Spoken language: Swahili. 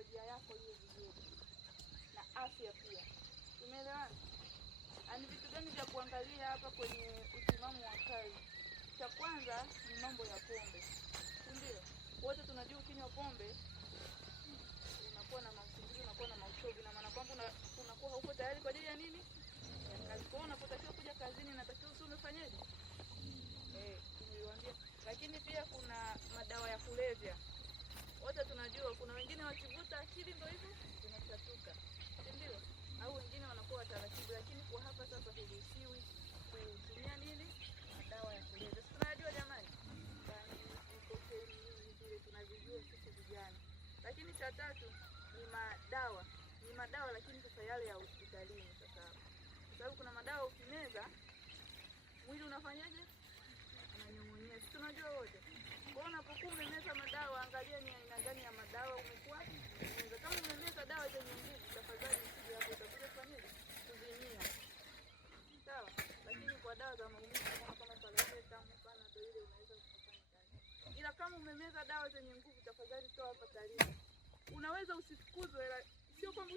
saikolojia yako iwe vizuri na afya pia. Umeelewana? Ni vitu gani vya kuangalia hapa kwenye utimamu wa kazi? Cha kwanza ni mambo ya pombe. Ndio. Wote tunajua ukinywa pombe unakuwa na mausingizi, unakuwa na mauchovu, na maana kwamba unakuwa hauko tayari kwa ajili ya nini? Ya kazi. Kwa hiyo unapotakiwa kuja kazini unatakiwa usome fanyaje? Niliwaambia. Lakini pia kuna madawa ya kulevya. Wote tunajua kuna wengine wakivuta akili ndio hivyo zinachatuka. Ndio? Au wengine wanakuwa taratibu, lakini kwa hapa sasa huruhusiwi kutumia nini? Madawa ya kulevya. Tunajua jamani. Tunavijua sisi vijana. Lakini cha tatu ni madawa. Ni madawa lakini sasa yale ya hospitalini sasa. Kwa sababu kuna madawa ukimeza mwili unafanyaje? Unanyong'onyea. Sisi tunajua wote. Kwa hiyo unapokuwa umemeza madawa, angalia ni aina gani ya madawa umekuwa umemeza. Kama umemeza dawa zenye nguvu, tafadhali usije hapo utakuja kufanyaje? Kuzimia. Sawa? Lakini kwa dawa za maumivu kama paracetamol sana ndio ile unaweza kufanya kazi. Ila kama umemeza dawa zenye nguvu, tafadhali toa hapa taarifa. Unaweza usifukuzwe, sio kwamba